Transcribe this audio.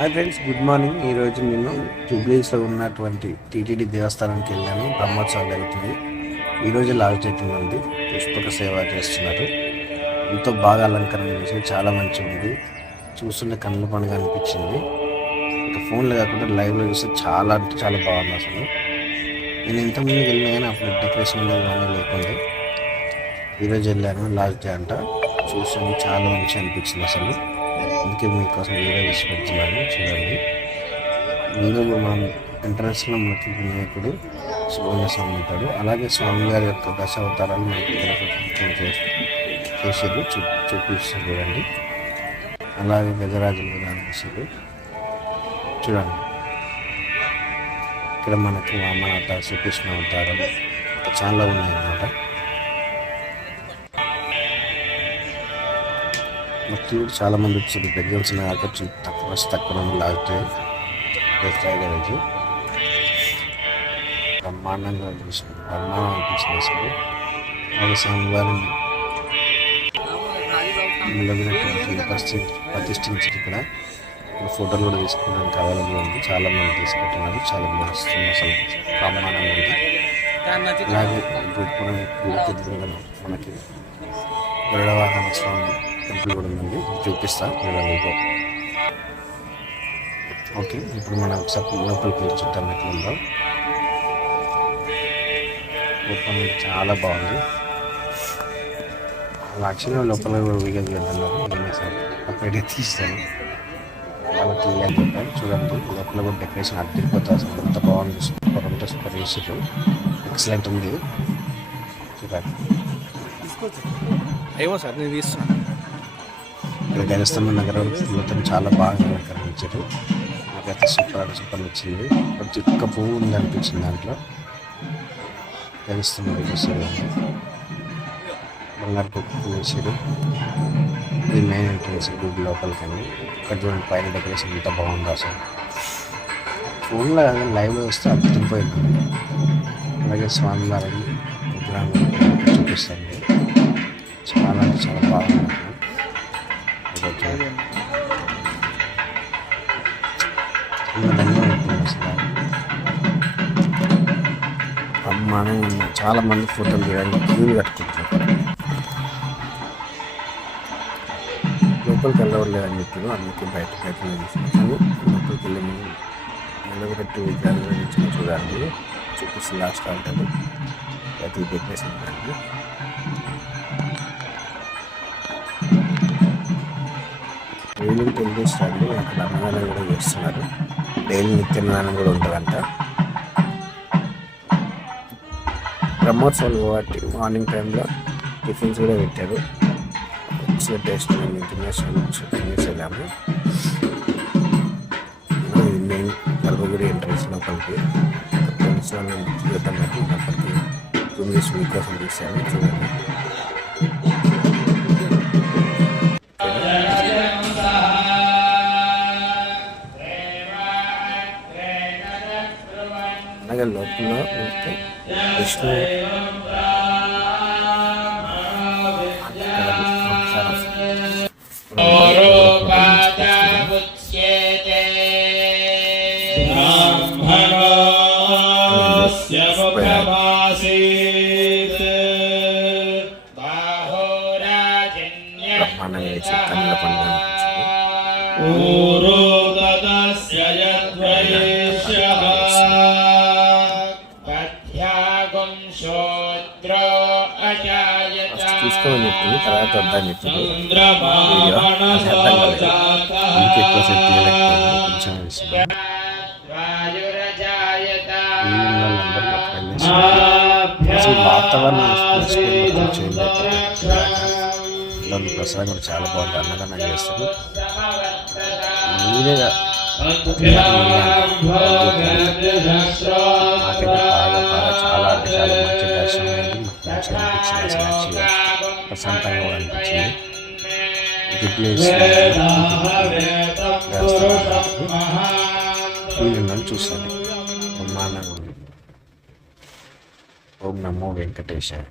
Hi friends, good morning. ఈరోజు నేను జూబ్లీస్లో ఉన్నటువంటి టీటీడీ దేవస్థానానికి వెళ్ళాను. బ్రహ్మోత్సవాలు జరుగుతుంది. ఈరోజు లాస్ట్ డేట్ ఉంది. పుష్పక సేవ చేస్తున్నారు. ఎంతో బాగా అలంకరణ చేసి చాలా మంచిగా ఉంది. చూస్తుంటే కళ్ళ పండుగ అనిపించింది. ఇంకా ఫోన్లో కాకుండా లైవ్లో చూస్తే చాలా అంటే చాలా బాగుంది. అసలు నేను ఇంతకుముందు వెళ్ళినా కానీ అప్పుడు డెకరేషన్ కానీ లేకుండా ఈరోజు వెళ్ళాను. లాస్ట్ డే అంట. చూసాను, చాలా మంచిగా అనిపించింది అసలు. అందుకే మీకోసం వీడియో తీసి పెడుతున్నాను, చూడండి. ముందు మనం ఎంట్రన్స్లో మనకి వినాయకుడు, సుబ్రహ్మణ్య స్వామి ఉంటాడు. అలాగే స్వామివారి యొక్క దశావతారాలు మనకి చేసేది చూపిస్తుంది చూడండి. అలాగే గజరాజులు కూడా చేసేది చూడండి. ఇక్కడ మనకి వామన అవతారం, శ్రీకృష్ణ అవతారం చాలా ఉన్నాయన్నమాట. భక్తులు చాలా మంది వచ్చారు. ఎగ్జామ్స్ కాకపోతే తక్కువ లాస్ట్ డే రోజు బ్రహ్మాండంగా అనిపించింది అసలు. అలాగే స్వామివారిని ప్రతిష్ఠించి ఇక్కడ ఫోటోలు కూడా తీసుకోవడానికి అవైలబుల్ ఉంది. చాలా మంది తీసుకుంటున్నారు. చాలా మస్తు అసలు బ్రహ్మాండంగా ఉంది. అలాగే మనకి గరుడవాహన స్వామి టెంపుల్ కూడా ఉంది, చూపిస్తాను మీకు. ఓకే, ఇప్పుడు మనం ఒకసారి లోపలికి వెళ్ళి చూద్దాం ఎట్లా ఉందో. ఓపెన్ చాలా బాగుంది. యాక్చువల్గా లోపల వీడియో వెళ్తున్నారు. నేనే సార్ అక్కడే తీస్తాను, వాళ్ళకి అని చెప్పాను. చూడండి, లోపల కూడా డెకరేషన్ అడ్డిపోతుంది. అసలు ఎంత బాగుంది. సూపర్ చేసారు. ఎక్సలెంట్ ఉంది. చూడండి. ఏమో సార్ నేను తీస్తున్నాను. ఇక్కడ గజస్తంభ నగరం మొత్తం చాలా బాగా అలంకరించారు. నాకైతే సూపర్ నచ్చింది. ఒక చుక్క పువ్వు ఉంది అనిపించింది దాంట్లో. గజస్తంభం వేసారు, బంగారు పువ్వు వేసారు. ఇది మెయిన్ ఎంట్రన్స్ గుడి లోపలికి. ఇక్కడ చూడండి, పైన డెకరేషన్ ఎంత బాగుందో అసలు. ఫోన్లో లైవ్లో వస్తే అద్భుతమైంది. అలాగే స్వామివారిని విగ్రహం చూపిస్తాను. చాలా అంటే చాలా బాగుంది. బ్రహ్మాండంగా ఉంది. చాలా మంది ఫోటోలు తీయడానికి క్యూలు కట్టుకుంటున్నారు. లోపలికి వెళ్ళవలేదని చెప్పారు. అందుకే బయటకు తీసుకొచ్చాను. లోపలికి వెళ్ళి ముందు నిలబెట్టి విగ్రహాల గురించి చూడాలి. చూపిస్తే లాస్ట్ అంటారు. ప్రతి డెకరేషన్ ఉంటుంది. డైలీ తెలియజేస్తాడు. అక్కడ అన్నదానం కూడా చేస్తున్నారు. డైలీ నిత్యనారాయణ కూడా ఉంటుందంట. బ్రహ్మోత్సవాలు కాబట్టి మార్నింగ్ టైంలో టిఫిన్స్ కూడా పెట్టారు. ఒకసారి టేస్ట్ తినేసి వెళ్ళాము. ఇది మెయిన్ గర్భగుడి ఎంట్రన్స్ లోపలికి. ఫ్రెండ్స్ వాళ్ళని చూద్దాం. అప్పటికి జూమ్ చేసి మీకోసం తీసాను, చూడండి. అలాగే లోపల విష్ణు బ్రహ్మాండం వేసి కళ్ళ పండుగ చూసుకోమని చెప్తుంది. తర్వాత వద్దని చెప్తుంది. వీడియో అర్థం కాలేదు, అందుకే ఎక్కువసేపు తీయలేకపోయింది. కొంచెం అసలు వాతావరణం చేంజ్ అయిపోతుంది. ప్రసాదం కూడా చాలా బాగుంది. అన్నదానం చేస్తారు. మీరే నాకైతే బాగా చాలా అంటే చాలా మంచి దర్శనం అయింది. మాకు మంచిగా అనిపించింది. మంచిగా ప్రశాంతంగా కూడా అనిపించింది. గుడ్ ప్లేస్ వీళ్ళని చూసాను. బ్రహ్మాండంగా ఉంది. ఓం నమో వెంకటేశాయ.